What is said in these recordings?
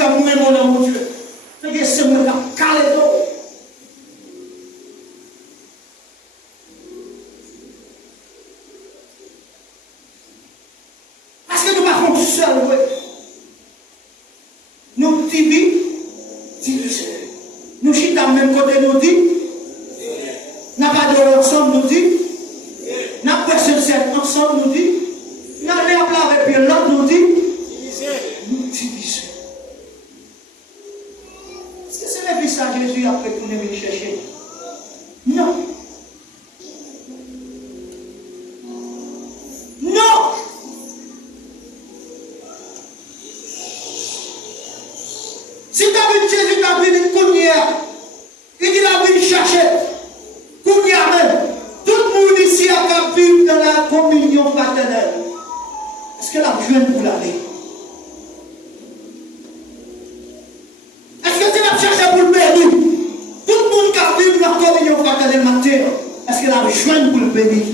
faire mourir mon Dieu. C'est moi qui a calé d'eau. Parce que nous ne sommes pas seuls. Nous divisons, nous chitons même côté, nous disons, nous n'avons pas de ensemble, nous disons, nous n'avons pas de ensemble, nous disons, nous n'avons pas avec l'autre, nous disons, nous divisons. Est-ce que c'est l'église à Jésus après qu'on est venu chercher? Non. Non. Si tu as vu Jésus, tu as vu une courrière, il dit la vie chercher. Courrière même. Tout le monde ici a vivre dans la communion fraternelle. Est-ce que la jeune pour l'aller? Est-ce que tu l'as cherché pour le bénir? Tout le monde qui a vécu dans la communion fraternelle matin, est-ce que la jeune pour le bénir?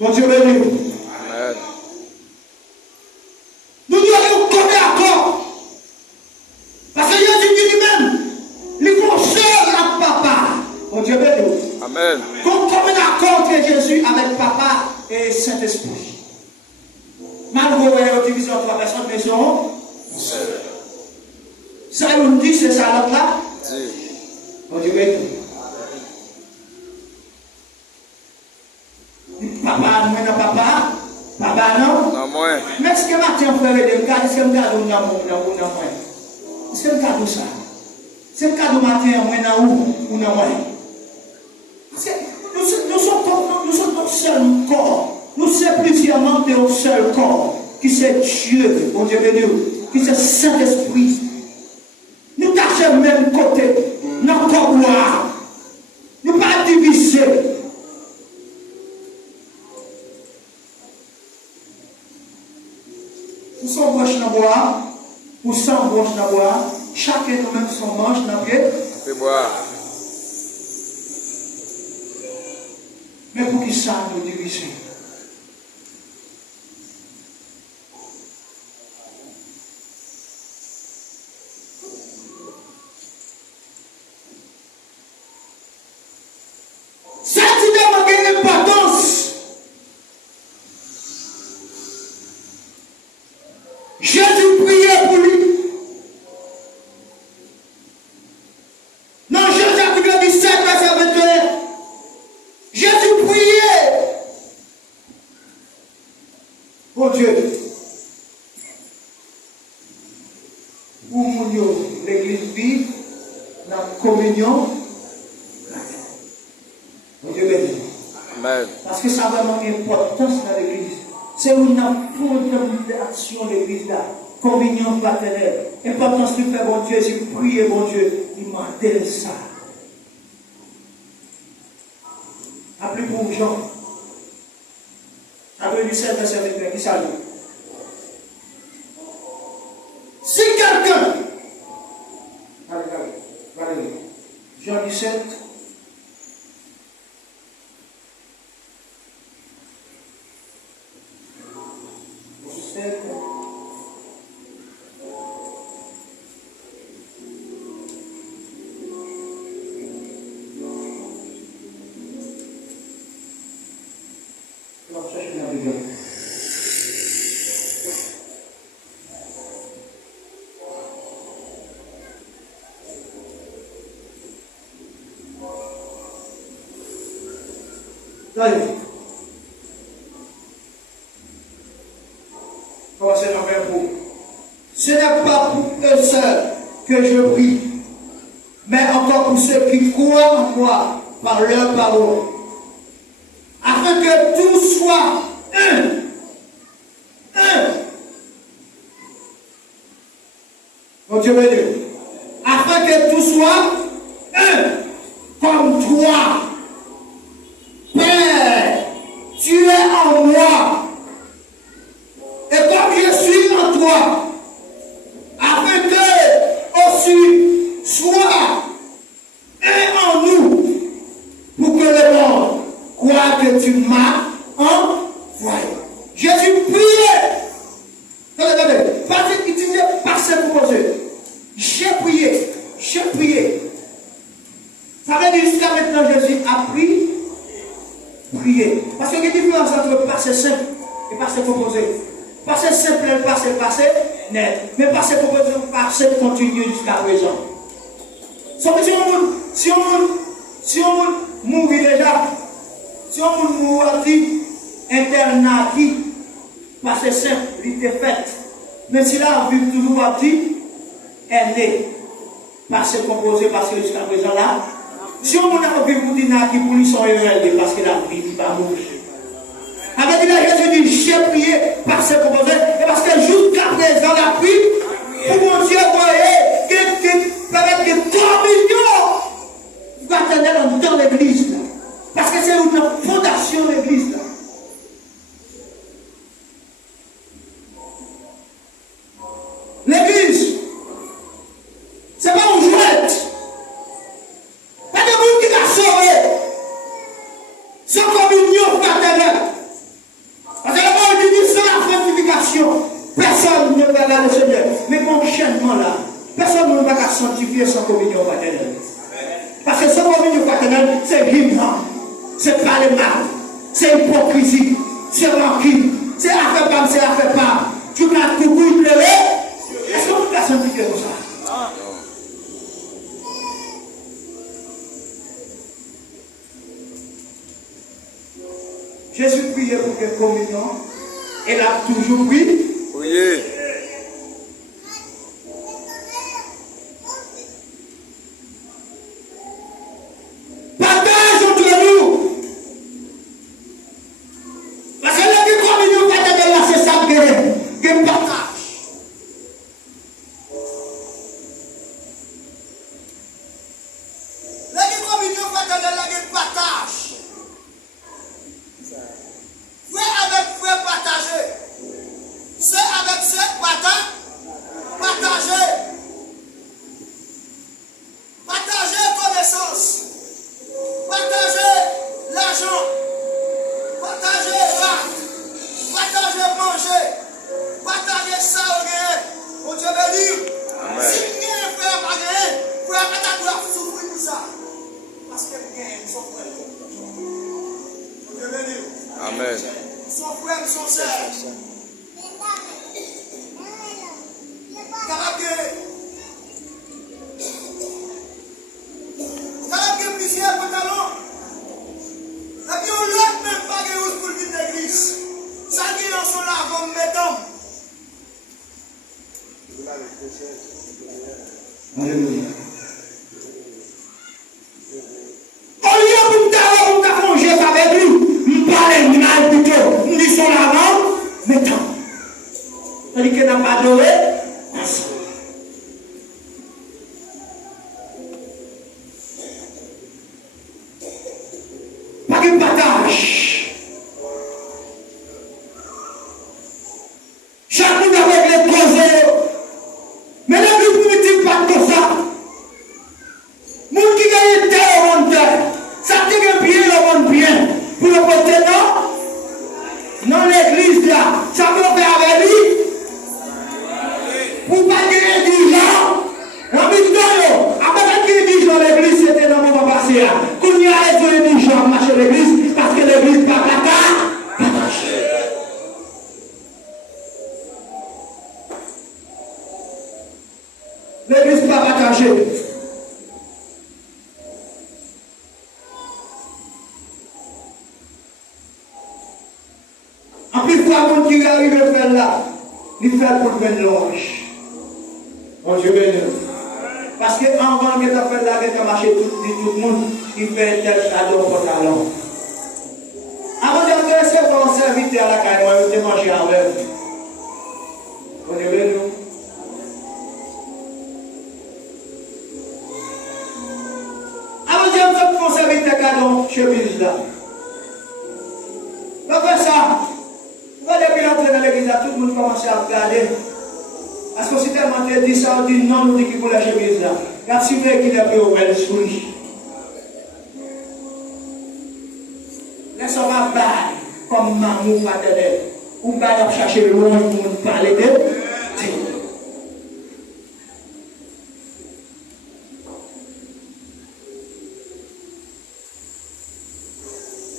Bon Dieu béni. Amen. Nous devons commun accord. Parce que Jésus dit lui-même, il faut seul à papa. Bon Dieu béni. Amen. Comme commun accord entre Jésus avec papa et Saint-Esprit. Malgré la division entre trois personnes, mais sont ça nous dit, c'est ça l'autre là. Bon Dieu béni. Papa, moi non papa, papa non. Non moi. Mais est-ce que matin frère et regarde, est-ce que me garde non moi. Est-ce que me garde ça? C'est le cas de matin moi non ou non moi. Nous sommes un seul corps. Nous sommes plusieurs membres d'un seul corps. Qui c'est Dieu, mon Dieu béni, qui c'est Saint-Esprit. Nous tâchons même côté, notre corps noir. Nous pas diviser. Nous sommes branches dans bois, nous sommes branches dans bois, chacun de nous-mêmes son manche dans pied. Mais pour qui ça nous diviser? Cette idée m'a gagné l'importance. Jésus priait pour lui. Dans Jean-Jacques 17, verset 21, Jésus priait. Oh Dieu, pour l'église vive, la communion. Oh Dieu béni. Amen. Parce que ça a vraiment une importance dans l'église. C'est une fondamental action de l'église là. Communion fraternelle. Importance de faire bon Dieu, c'est prier bon Dieu. Il m'a donné ça. Appelez pour Jean. Après 17 verset 21, qui salue. Si quelqu'un. Allez. Jean 17. Ce n'est pas pour eux seuls que je prie, mais encore pour ceux qui croient en moi par leur parole. afin que tout soit un. Mon Dieu béni. Afin que tout soit un. Comme toi, Père, tu es en moi. Et comme je suis en toi, afin que aussi soit un en nous, pour que le monde croit que tu m'as envoyé. Jésus priait. Attendez, pas utiliser par ce proposé. J'ai prié. Ça veut dire jusqu'à maintenant, Jésus a prié. Parce qu'il y a une différence entre passé simple et passé proposé. Passé simple et passé net. Mais passé proposé, passé continu jusqu'à présent. Si on mourit déjà, si on mourit internat qui, passé simple, il était fait. Mais si là, on vit toujours à dit, elle est passé composé, passé jusqu'à présent là. Si on a vu pour dire qui pour lui sont heureux parce qu'il a vie, il va mourir. Avec la Jésus dit, j'ai prié par ce composé, et parce que jusqu'à présent, la prié, pour mon Dieu, voyez, que communion fraternelle dans l'église. Parce que c'est une fondation de l'église. L'église, c'est pas une jouette. Pas de monde qui t'a sauvé. C'est communion fraternelle. Parce que la Bible dit sans la sanctification, personne ne va aller au Seigneur. Mais mon enchaînement là, personne ne va sanctifier sans communion fraternelle. Parce que sans communion fraternelle, c'est ignorant, c'est pas le mal, c'est hypocrisie, c'est rancune, c'est affaire pas, c'est affaire pas. Tu vas tout pleurer. Est-ce que vous avez sanctifié comme ça? Jésus priait pour que communion, elle a toujours prié. Oui. Partage entre nous. Parce que la communion fraternelle là, c'est ça que partage. La communion fraternelle là, que partage. Frère avec frère partager. C'est avec c'est partager. Partager connaissance. Partager l'argent. Partager l'acte. Partager manger. Partager ça au gain. Mon Dieu béni. Si rien frère pas gagner, frère pas doit souffrir pour ça. Parce que gagne son frère. Mon Dieu béni. Amen. Son frère, son sœur. Quand plusieurs pantalons, et puis on l'a même pas de pour l'église. Ça dit dans son là comme mesdames. Alléluia. Au lieu pour nous faire manger avec lui, nous parlons mal plutôt, nous disons l'avant, mettons. On dit qu'il n'a pas adoré. Pas de partage. Chacun avec les causes. Mais la vie primitive pas de ça. Moun qui gagne terre au monde, ça te gagne bien au monde bien. Pour le côté non, dans l'église là, ça peut faire avec lui. Pour pas gagner du gens, la victoire, après qu'il dit dans l'église, c'était dans mon passé. Qu'on y a été du gens marcher l'église, parce que l'église pas pas marcher. L'église pas partagée. En plus, quand tu arrives à faire là, il fait pour faire l'ange. Mon Dieu béni. Parce que avant que tu fasses là, que tu marches tout le monde, il fait tel cadeau pour talent. là. Après ça, depuis l'entrée dans l'église, tout le monde commence à regarder. Parce que si tellement tu dis ça, on dit non, nous dit qu'il faut la chemise là. Il y a si vrai qu'il a pris au bel souris. Laisse-moi bailler comme maman ou maternelle. Ou bailler chercher le loin pour nous parler de.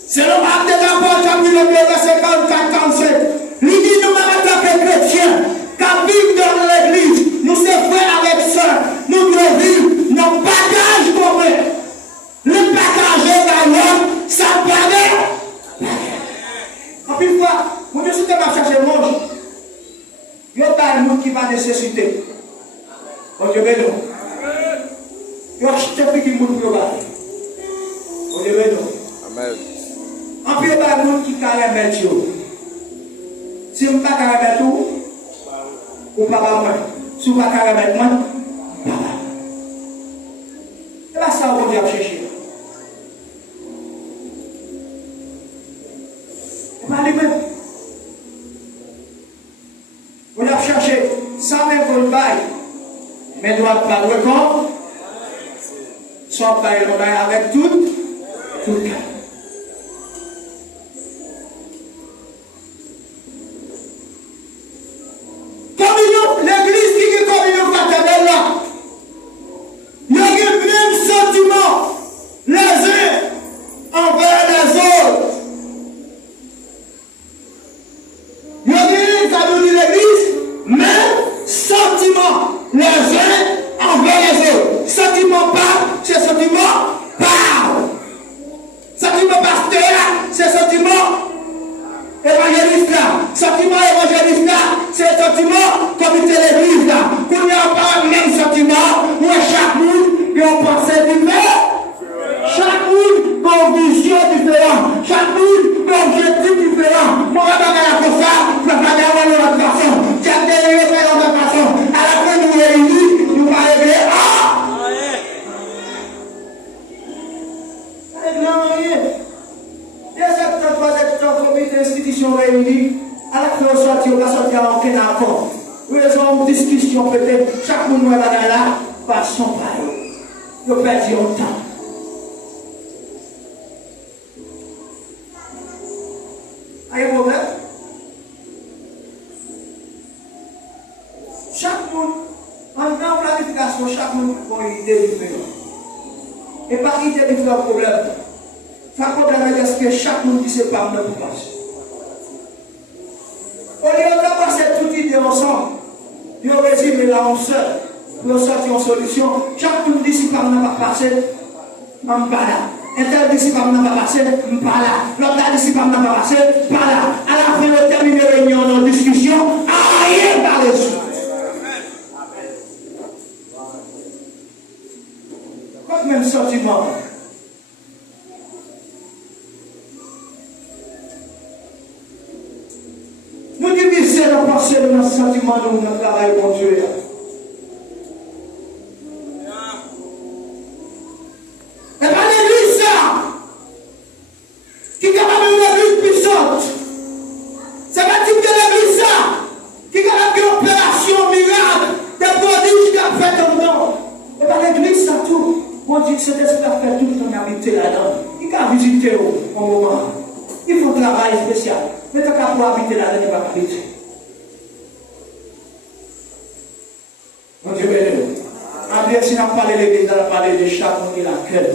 C'est le marque de l'apôtre, chapitre 2, verset 44-47. L'idée nous en tant que chrétiens, qui vivent dans l'église, nous sommes frères avec sœurs, nous devons vivre nos bagages communs. Le partager d'ailleurs, ça paraît. En plus, vous ne souhaitez pas chercher le monde. Il y a pas un monde qui va nécessiter. On Dieu béni. Il y a un petit monde qui va. On Dieu béni. Amen. En plus, il y a un monde qui carrément. Si vous ne pouvez pas carrément tout, ou pas moi. Si vous ne pouvez pas carrément moi, papa. C'est pas ça qu'on doit chercher. Vous parlez même. Vous doit chercher sans même qu'on baille. Mais doit pas record. Soit bailler avec tout le cas. L'église qui est communion fraternelle là, il y a le même sentiment les uns envers les autres. Il y a l'église, même sentiment les uns envers les autres. Sentiment pas, c'est sentiment pas. Sentiment pasteur, c'est sentiment évangéliste là. Sentiment évangéliste là, c'est sentiment comité l'église là. Qu'on n'a pas le même sentiment, où chaque monde a une pensée différente. Chaque monde a une vision différente. Chaque monde a un objectif différent. On va pas faire comme ça, on va pas faire de l'autre façon. Chaque dernier fait de l'autre façon. À la fin, nous réunis, nous va arriver à. Comité d'institution réunie, à la fin de sortir, on va sortir en aucun accord. Raison de discussion peut-être, chaque monde va là, par son pareil. Vous perdez un temps. Avez-vous un problème? Chaque monde, en grande planification, chaque monde a une idée différente. Et par idée différente, problème. Le problème est que chaque monde qui se parle ne peut pas. Au lieu de passer toute idée ensemble, il y a résumé là en seul, pour sortir en solution. Chaque monde d'ici par n'a pas passé, je ne suis pas là. Un tel d'ici par n'a pas passé, je ne suis pas là. L'autre d'ici par n'a pas passé, pas là. À la fin de terminer la réunion, nos discussions, rien par les autres. Comme même sentiment. Nous divisons la pensée de notre sentiment de notre travail, mon Dieu. Et pas l'église, ça, qui est capable d'une église puissante. C'est pas type de l'église, ça, qui est capable d'une opération miracle, des prodiges qui a fait en nom. Et pas l'église, ça tout. On dit que cet esprit a fait tout ton habité là-dedans. Il peut visiter au moment. Il faut un travail spécial. Mais tu n'as pas habiter là-dedans, tu ne vas pas habiter. Mon Dieu béni. André, si on a parlé de l'église, on a parlé de chaque monde qui a cœur.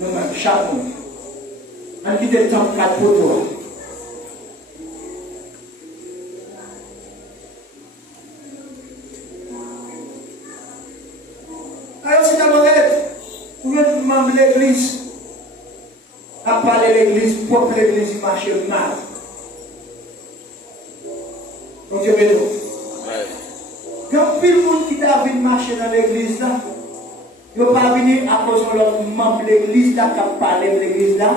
Nous-mêmes, chaque monde. On quitte le temps 4 pour toi. Alors, si tu as vous êtes membre de l'église, à parler de l'église, pour que l'église marche mal. Donc, Dieu béni. Il y a plus de monde qui a envie de marcher dans l'église là. Il n'y a pas venu à cause de l'autre membre de l'église là qui a parlé de l'église là.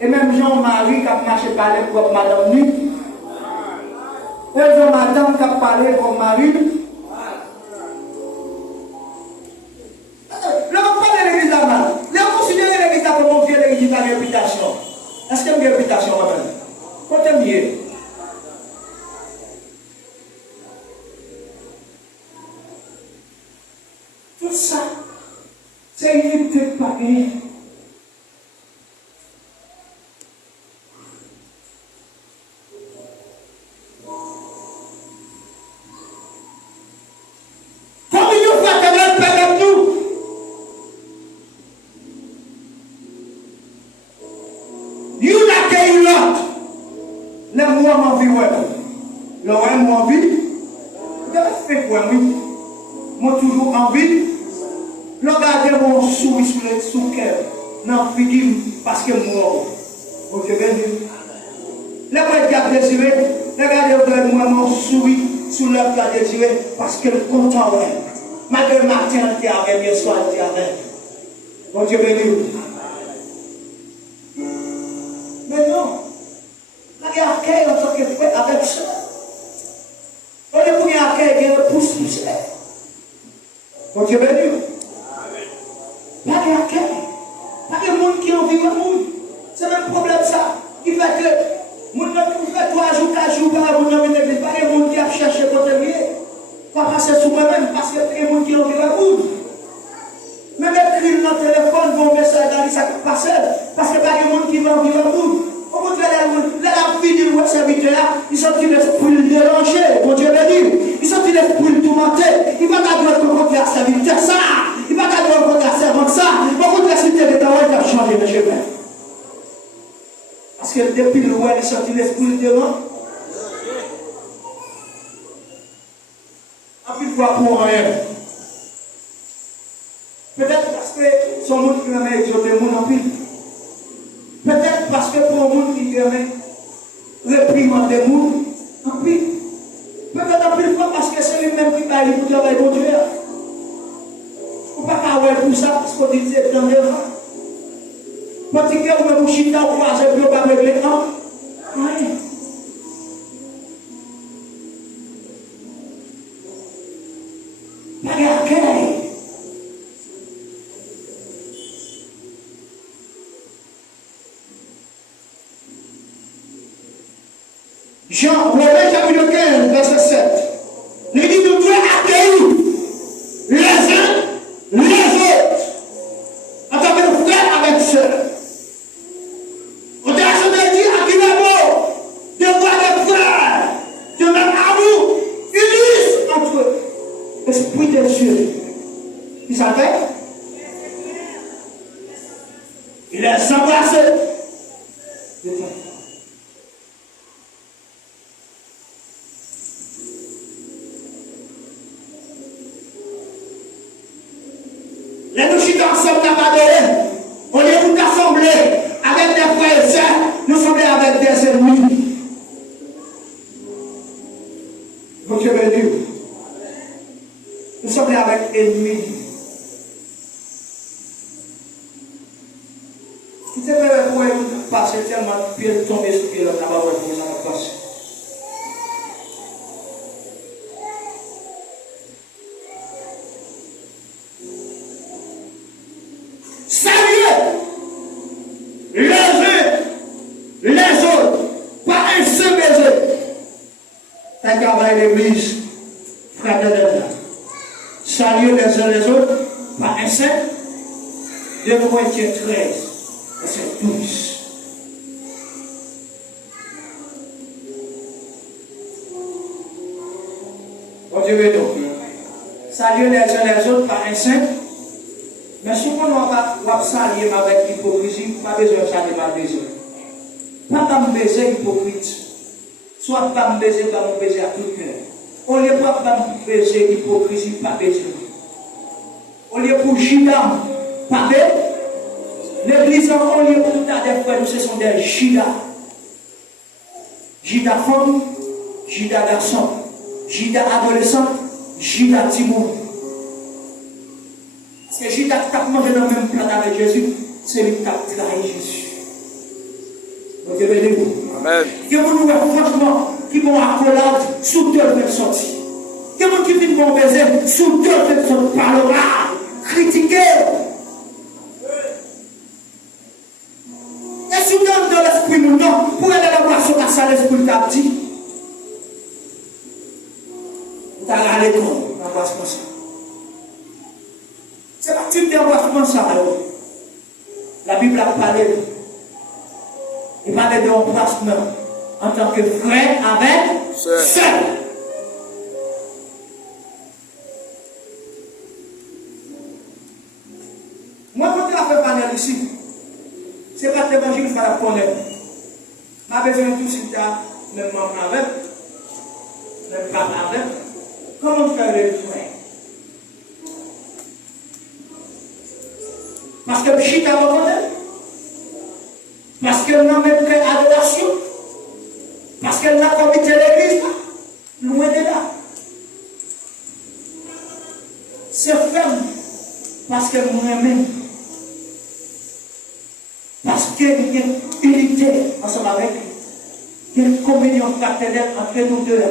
Et même Jean-Marie qui a marché parler pour madame lui. Et Jean-Madame qui a parlé pour Marie. C'est une truc pas gagné. Parce que moi, mon Dieu béni. Les gens qui ont désiré, les gens qui ont moi souris sous leur qui a désiré parce que le content, ouais. Malgré le matin, tu es avec, bien soir, tu es avec. Mon Dieu béni. Mais non, la guerre accueille en tant que frère avec ça. On est pour y accueillir, il y a un pouce-pouce. Mon Dieu béni. La guerre accueille. Pas de monde qui envie le monde. C'est le problème ça. Qui fait que, monde qui fait 3 jours, 4 jours, par exemple, dans l'église, pas de monde qui a cherché côté lié. Pas passer sur moi-même, parce que il y a des gens qui envie le monde. Même écrire dans le téléphone, vont message dans les sacs passer, parce que pas de monde qui va envie le monde. Au contraire, la vie de votre serviteur, ils sont pour le déranger, mon Dieu béni. Ils sont pour le tourmenter. Il va t'avoir le contraire serviteur, ça. Il va t'avoir le contraire servant, ça. Beaucoup de la cité de ta il a changé de chemin. Parce que depuis le roi, il est sorti l'esprit de devant. En plus, fois pour rien. Peut-être parce que son monde qui aimait exhorter le monde en pile. Peut-être parce que pour le monde qui aimait réprimander le monde en pile. Peut-être en pile fois parce que c'est lui-même qui va aller pour travailler pour Dieu. On ne peut pas avoir pour ça parce qu'on dit que c'est dans le vent. Quand tu as un chita ou pas, je ne peux pas régler un. Rien. Regarde. Jean, Romains chapitre 15, verset 7. Il dit nous devons accueillir les uns, les autres, en tant que frères avec sœurs. On t'a jamais dit à qui d'abord de voir des frères, de même amour, unis entre eux. L'Esprit de Dieu, il s'appelle, il les embrasse. Les nous chutons ensemble là-bas de on est pour t'assembler avec des frères et sœurs, nous sommes avec des ennemis. Mon Dieu béni. Nous sommes avec ennemis. Qui te fait pour passer tellement de pieds tomber sur pied là-bas pour vous en passer. L'église, frère de Dieu. Salut les uns les autres par un saint. 2 Corinthiens 13, verset 12. Bon Dieu veut donc. Salut les uns les autres par un saint. Mais souvent on va saluer avec hypocrisie, pas besoin de saluer par besoin. Pas de baiser hypocrite. Soit pas me baiser, pas me baiser à tout cœur. On ne peut pas me baiser l'hypocrisie, pas baiser. On est pour Judas, pas baiser. L'église, on est pour des frères, ce sont des Judas. Judas femme, Judas garçon, Judas adolescent, Judas Timon. Parce que Judas qui a mangé dans le même plat avec Jésus, c'est lui qui a trahi Jésus. Vous devez dire. Amen. Il y a des gens franchement qui vont accolade sous 2 personnes. Il y a des gens qui viennent mon baiser sous 2 personnes parlera, critiquer. Et si vous êtes dans l'esprit, nous non, pour aller la voir sur la salle, l'esprit t'a dit. Vous allez à l'école, on va voir ce que c'est. C'est pas type d'embrassement ça. La Bible a parlé. Il parlait d'embrassement en tant que frère avec sœur. Moi, quand je fais panel ici, c'est pas l'évangile qu'il faut la connaître. Je besoin de tout ce même maman avec, même papa avec. Comment faire le frère? Parce que le chita va connaître. Parce qu'elle n'a même pas adoration. Parce qu'elle n'a pas quitté l'église. Loin de là. C'est ferme. Parce qu'elle m'aime. Parce qu'il y a une unité ensemble avec lui. Il y a une communion fraternelle entre nous deux.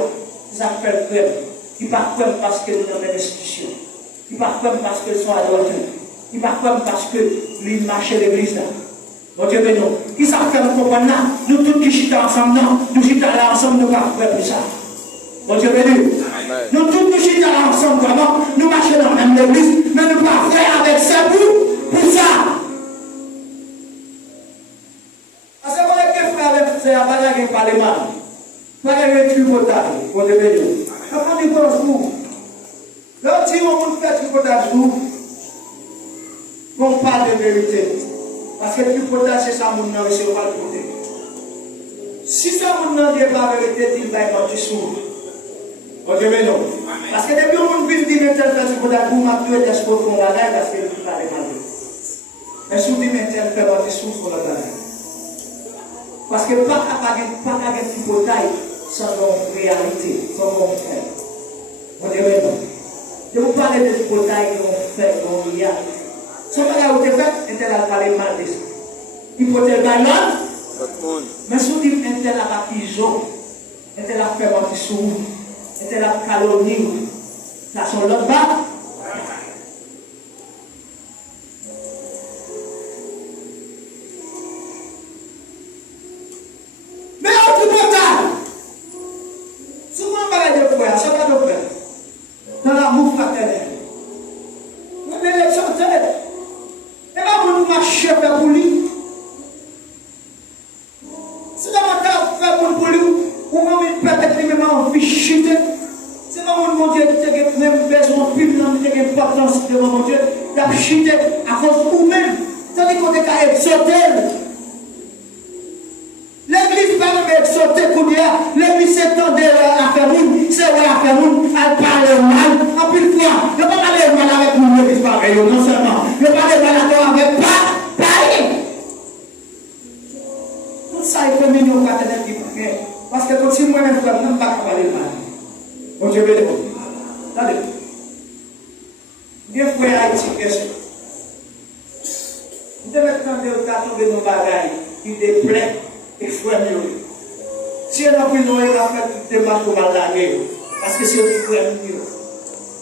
Ça fait frère. Il ne part pas parce que nous sommes dans l'institution. Il ne part pas parce qu'ils sont adorateurs. Il ne part pas parce que lui marche à l'église là. Bon Dieu béni. Qui ça fait nous comprendre là? Nous tous qui chita ensemble, non? Nous chita là ensemble, nous ne pouvons pas faire ça. Bon Dieu béni. Nous tous nous chita là ensemble, vraiment. Nous marchons dans la même église, mais nous ne pouvons pas faire avec ça pour ça. Parce que vous avez fait avec ça, vous n'avez pas parlé mal. Vous avez fait tripotage. Bon Dieu béni. Comment dit qu'on se trouve? L'autre, si on fait tripotage, on parle de vérité. Parce que le tripotage, c'est ça, mon nom, c'est pas le côté. Si ça, mon nom, n'est pas la vérité, il va être du sourd. Bon Dieu béni. Parce que depuis qu'on vit dire tel fait tripotage, vous m'appelez des choses qu'on va faire parce que le tripotage est mal. Mais si vous dites tel fait du sourd, on va faire. Parce que pas qu'à tripotage sans réalité, sans mon frère. Bon Dieu béni. Je vous parle de tripotage qu'on fait, qu'on y a. Si on a fait, on a parlé mal de ça. Il faut être gagnant. Mais si on dit qu'on a fait pigeon, on a fait un petit sou, on a fait calomnie, ça sont l'autre bas. Mais on ne peut pas. Souvent, on parle de frère, ça va de frère. Dans l'amour fraternel. Dans l'élection telle. Et là, vous marchez pour lui. C'est dans mon cas, faire pour lui, ou même peut-être même en fichute. C'est dans mon Dieu qui a même besoin de plus d'importance devant mon Dieu, d'apchuter à cause de vous-même. Tandis qu'on est à exhorter. L'église va même exhorter pour dire, l'église s'étendait à faire une, c'est vrai à faire une, elle parle mal. En plus de fois, ne pas parler mal avec nous, l'église pareil, non seulement, ne pas parler mal avec pas, pareil. Tout ça est comme une fraternelle qui fait. Parce que si moi-même, je ne peux pas parler mal. Bon Dieu béni. Attendez. Bien frère Haïti, question. Vous devez mettre dans tomber nos bagailles qui déplaît et frère mieux. Si elle a pris nos il a fait toutes les marques pour la guerre. Parce que c'est le frère mieux.